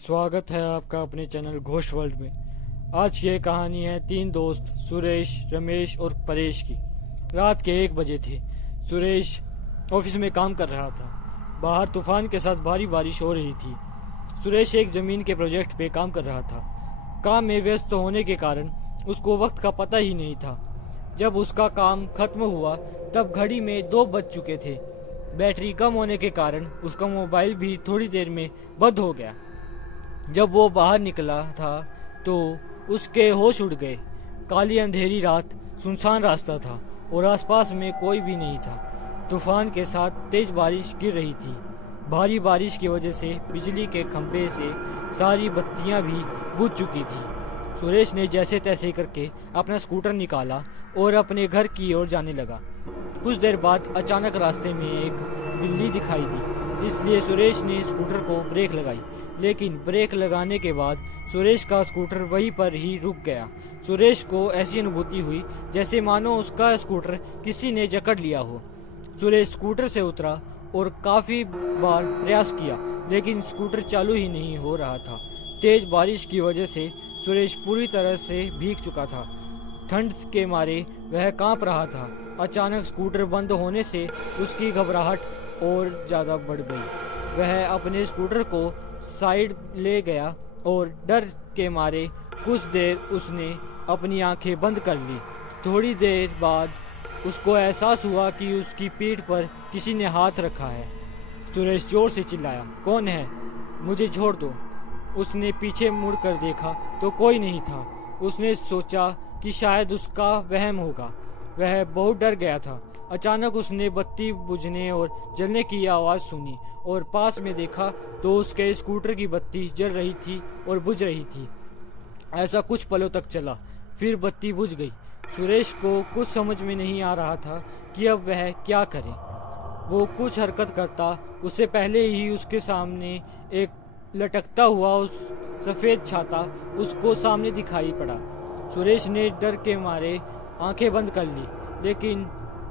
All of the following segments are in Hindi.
स्वागत है आपका अपने चैनल घोस्ट वर्ल्ड में। आज की ये कहानी है तीन दोस्त सुरेश, रमेश और परेश की। रात के 1 बजे थे। सुरेश ऑफिस में काम कर रहा था। बाहर तूफान के साथ भारी बारिश हो रही थी। सुरेश एक ज़मीन के प्रोजेक्ट पे काम कर रहा था। काम में व्यस्त होने के कारण उसको वक्त का पता ही नहीं था। जब उसका काम खत्म हुआ तब घड़ी में 2 बज चुके थे। बैटरी कम होने के कारण उसका मोबाइल भी थोड़ी देर में बंद हो गया। जब वो बाहर निकला था तो उसके होश उड़ गए। काली अंधेरी रात, सुनसान रास्ता था और आसपास में कोई भी नहीं था। तूफान के साथ तेज बारिश गिर रही थी। भारी बारिश की वजह से बिजली के खंभे से सारी बत्तियां भी बुझ चुकी थी। सुरेश ने जैसे तैसे करके अपना स्कूटर निकाला और अपने घर की ओर जाने लगा। कुछ देर बाद अचानक रास्ते में एक बिल्ली दिखाई दी, इसलिए सुरेश ने स्कूटर को ब्रेक लगाई। लेकिन ब्रेक लगाने के बाद सुरेश का स्कूटर वहीं पर ही रुक गया। सुरेश को ऐसी अनुभूति हुई जैसे मानो उसका स्कूटर किसी ने जकड़ लिया हो। सुरेश स्कूटर से उतरा और काफ़ी बार प्रयास किया, लेकिन स्कूटर चालू ही नहीं हो रहा था। तेज बारिश की वजह से सुरेश पूरी तरह से भीग चुका था। ठंड के मारे वह कांप रहा था। अचानक स्कूटर बंद होने से उसकी घबराहट और ज़्यादा बढ़ गई। वह अपने स्कूटर को साइड ले गया और डर के मारे कुछ देर उसने अपनी आंखें बंद कर ली। थोड़ी देर बाद उसको एहसास हुआ कि उसकी पीठ पर किसी ने हाथ रखा है। सुरेश जोर से चिल्लाया, कौन है? मुझे छोड़ दो। उसने पीछे मुड़कर देखा तो कोई नहीं था। उसने सोचा कि शायद उसका वहम होगा। वह बहुत डर गया था। अचानक उसने बत्ती बुझने और जलने की आवाज़ सुनी और पास में देखा तो उसके स्कूटर की बत्ती जल रही थी और बुझ रही थी। ऐसा कुछ पलों तक चला, फिर बत्ती बुझ गई। सुरेश को कुछ समझ में नहीं आ रहा था कि अब वह क्या करे। वो कुछ हरकत करता उससे पहले ही उसके सामने एक लटकता हुआ सफ़ेद छाता उसको सामने दिखाई पड़ा। सुरेश ने डर के मारे आंखें बंद कर ली, लेकिन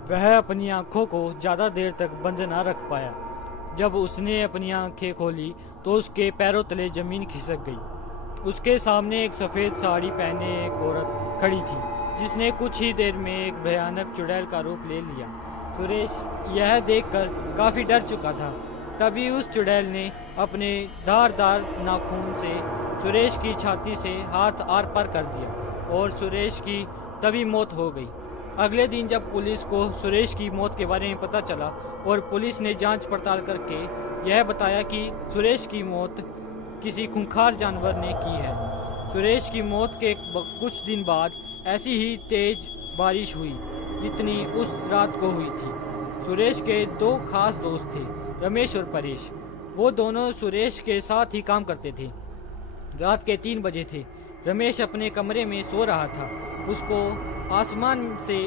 वह अपनी आंखों को ज़्यादा देर तक बंद ना रख पाया। जब उसने अपनी आंखें खोली तो उसके पैरों तले ज़मीन खिसक गई। उसके सामने एक सफ़ेद साड़ी पहने एक औरत खड़ी थी, जिसने कुछ ही देर में एक भयानक चुड़ैल का रूप ले लिया। सुरेश यह देखकर काफ़ी डर चुका था। तभी उस चुड़ैल ने अपने धारदार नाखून से सुरेश की छाती से हाथ आर पार कर दिया और सुरेश की तभी मौत हो गई। अगले दिन जब पुलिस को सुरेश की मौत के बारे में पता चला और पुलिस ने जांच पड़ताल करके यह बताया कि सुरेश की मौत किसी खूंखार जानवर ने की है। सुरेश की मौत के कुछ दिन बाद ऐसी ही तेज बारिश हुई जितनी उस रात को हुई थी। सुरेश के 2 खास दोस्त थे, रमेश और परेश। वो दोनों सुरेश के साथ ही काम करते थे। रात के 3 बजे थे। रमेश अपने कमरे में सो रहा था। उसको आसमान से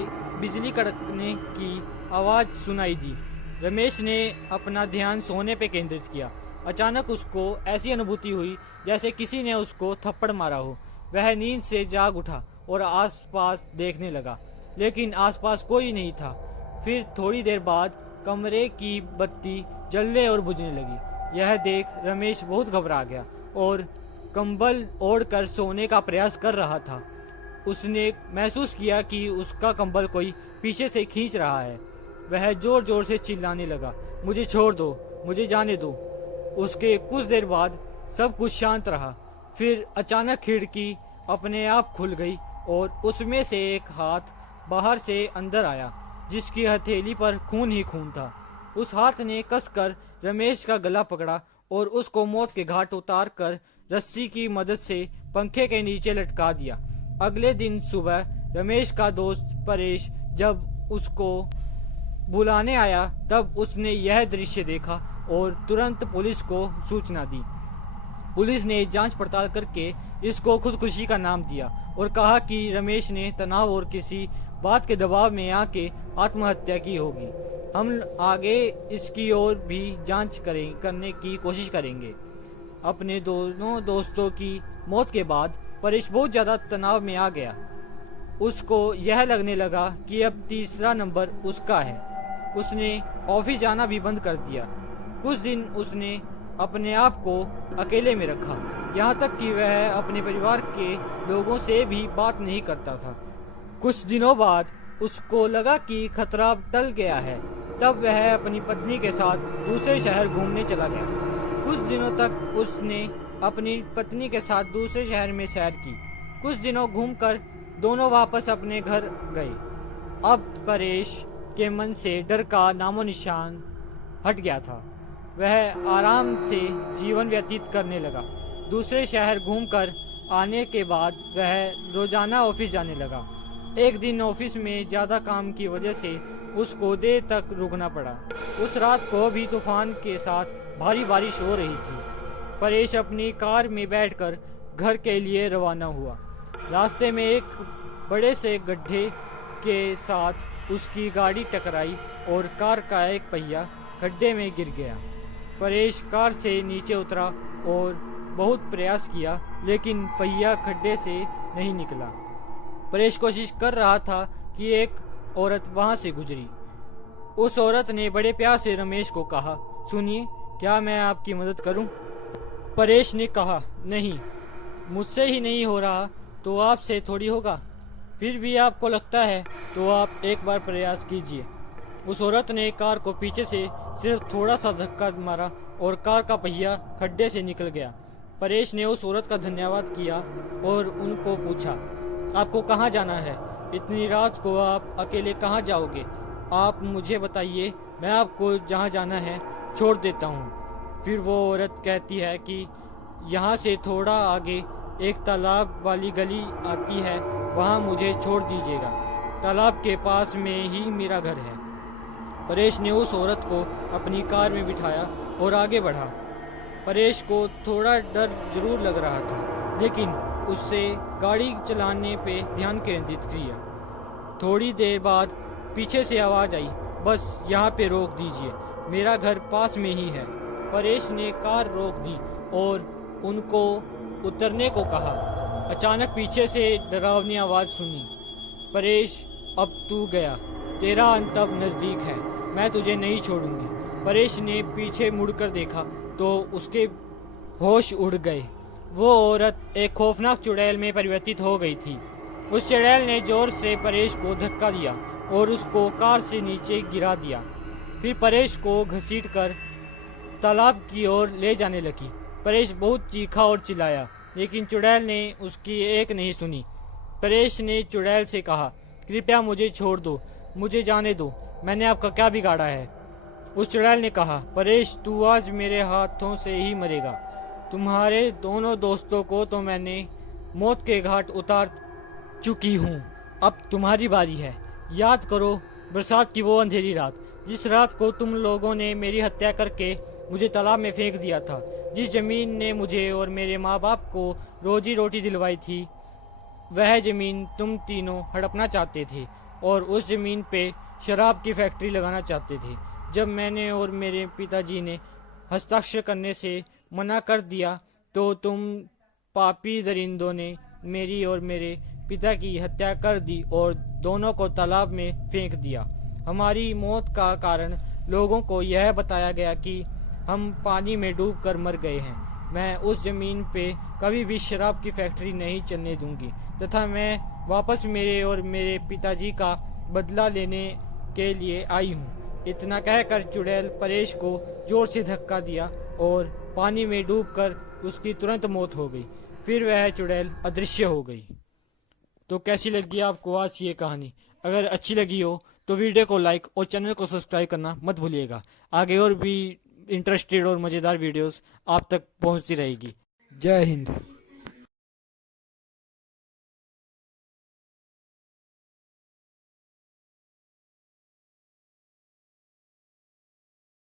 बिजली कड़कने की आवाज़ सुनाई दी। रमेश ने अपना ध्यान सोने पे केंद्रित किया। अचानक उसको ऐसी अनुभूति हुई जैसे किसी ने उसको थप्पड़ मारा हो। वह नींद से जाग उठा और आसपास देखने लगा, लेकिन आसपास कोई नहीं था। फिर थोड़ी देर बाद कमरे की बत्ती जलने और बुझने लगी। यह देख रमेश बहुत घबरा गया और कंबल ओढ़कर सोने का प्रयास कर रहा था। उसने महसूस किया कि उसका कंबल कोई पीछे से खींच रहा है। वह जोर जोर से चिल्लाने लगा, मुझे छोड़ दो, मुझे जाने दो। उसके कुछ देर बाद सब कुछ शांत रहा। फिर अचानक खिड़की अपने आप खुल गई और उसमें से एक हाथ बाहर से अंदर आया, जिसकी हथेली पर खून ही खून था। उस हाथ ने कसकर रमेश का गला पकड़ा और उसको मौत के घाट उतार कर रस्सी की मदद से पंखे के नीचे लटका दिया। अगले दिन सुबह रमेश का दोस्त परेश जब उसको बुलाने आया तब उसने यह दृश्य देखा और तुरंत पुलिस को सूचना दी। पुलिस ने जांच पड़ताल करके इसको खुदकुशी का नाम दिया और कहा कि रमेश ने तनाव और किसी बात के दबाव में आके आत्महत्या की होगी। हम आगे इसकी और भी जांच करने की कोशिश करेंगे। अपने दोनों दोस्तों की मौत के बाद परेश बहुत ज़्यादा तनाव में आ गया। उसको यह लगने लगा कि अब तीसरा नंबर उसका है। उसने ऑफिस जाना भी बंद कर दिया। कुछ दिन उसने अपने आप को अकेले में रखा, यहाँ तक कि वह अपने परिवार के लोगों से भी बात नहीं करता था। कुछ दिनों बाद उसको लगा कि खतरा टल गया है। तब वह अपनी पत्नी के साथ दूसरे शहर घूमने चला गया। कुछ दिनों तक उसने अपनी पत्नी के साथ दूसरे शहर में सैर की। कुछ दिनों घूमकर दोनों वापस अपने घर गए। अब परेश के मन से डर का नामो निशान हट गया था। वह आराम से जीवन व्यतीत करने लगा। दूसरे शहर घूमकर आने के बाद वह रोजाना ऑफिस जाने लगा। एक दिन ऑफिस में ज़्यादा काम की वजह से उसको देर तक रुकना पड़ा। उस रात को भी तूफान के साथ भारी बारिश हो रही थी। परेश अपनी कार में बैठकर घर के लिए रवाना हुआ। रास्ते में एक बड़े से गड्ढे के साथ उसकी गाड़ी टकराई और कार का एक पहिया गड्ढे में गिर गया। परेश कार से नीचे उतरा और बहुत प्रयास किया, लेकिन पहिया खड्डे से नहीं निकला। परेश कोशिश कर रहा था कि एक औरत वहां से गुजरी। उस औरत ने बड़े प्यार से रमेश को कहा, सुनिए, क्या मैं आपकी मदद करूं? परेश ने कहा, नहीं, मुझसे ही नहीं हो रहा तो आपसे थोड़ी होगा। फिर भी आपको लगता है तो आप एक बार प्रयास कीजिए। उस औरत ने कार को पीछे से सिर्फ थोड़ा सा धक्का मारा और कार का पहिया खड्डे से निकल गया। परेश ने उस औरत का धन्यवाद किया और उनको पूछा, आपको कहाँ जाना है? इतनी रात को आप अकेले कहाँ जाओगे? आप मुझे बताइए, मैं आपको जहाँ जाना है छोड़ देता हूँ। फिर वो औरत कहती है कि यहाँ से थोड़ा आगे एक तालाब वाली गली आती है, वहाँ मुझे छोड़ दीजिएगा। तालाब के पास में ही मेरा घर है। परेश ने उस औरत को अपनी कार में बिठाया और आगे बढ़ा। परेश को थोड़ा डर जरूर लग रहा था, लेकिन उससे गाड़ी चलाने पे ध्यान केंद्रित किया। थोड़ी देर बाद पीछे से आवाज़ आई, बस यहाँ पे रोक दीजिए, मेरा घर पास में ही है। परेश ने कार रोक दी और उनको उतरने को कहा। अचानक पीछे से डरावनी आवाज़ सुनी, परेश, अब तू गया, तेरा अंत अब नज़दीक है, मैं तुझे नहीं छोड़ूंगी। परेश ने पीछे मुड़कर देखा तो उसके होश उड़ गए। वो औरत एक खौफनाक चुड़ैल में परिवर्तित हो गई थी। उस चुड़ैल ने जोर से परेश को धक्का दिया और उसको कार से नीचे गिरा दिया। फिर परेश को घसीटकर तालाब की ओर ले जाने लगी। परेश बहुत चीखा और चिल्लाया, लेकिन चुड़ैल ने उसकी एक नहीं सुनी। परेश ने चुड़ैल से कहा, कृपया मुझे छोड़ दो, मुझे जाने दो, मैंने आपका क्या बिगाड़ा है? उस चुड़ैल ने कहा, परेश, तू आज मेरे हाथों से ही मरेगा। तुम्हारे दोनों दोस्तों को तो मैंने मौत के घाट उतार चुकी हूँ, अब तुम्हारी बारी है। याद करो बरसात की वो अंधेरी रात, जिस रात को तुम लोगों ने मेरी हत्या करके मुझे तालाब में फेंक दिया था। जिस जमीन ने मुझे और मेरे माँ बाप को रोजी रोटी दिलवाई थी, वह जमीन तुम तीनों हड़पना चाहते थे और उस जमीन पे शराब की फैक्ट्री लगाना चाहते थे। जब मैंने और मेरे पिताजी ने हस्ताक्षर करने से मना कर दिया तो तुम पापी दरिंदों ने मेरी और मेरे पिता की हत्या कर दी और दोनों को तालाब में फेंक दिया। हमारी मौत का कारण लोगों को यह बताया गया कि हम पानी में डूबकर मर गए हैं। मैं उस जमीन पे कभी भी शराब की फैक्ट्री नहीं चलने दूंगी तथा मैं वापस मेरे और मेरे पिताजी का बदला लेने के लिए आई हूँ। इतना कहकर चुड़ैल परेश को जोर से धक्का दिया और पानी में डूबकर उसकी तुरंत मौत हो गई। फिर वह चुड़ैल अदृश्य हो गई। तो कैसी लगी आपको आज ये कहानी? अगर अच्छी लगी हो तो वीडियो को लाइक और चैनल को सब्सक्राइब करना मत भूलिएगा। आगे और भी इंटरेस्टेड और मज़ेदार वीडियोस आप तक पहुंचती रहेगी। जय हिंद।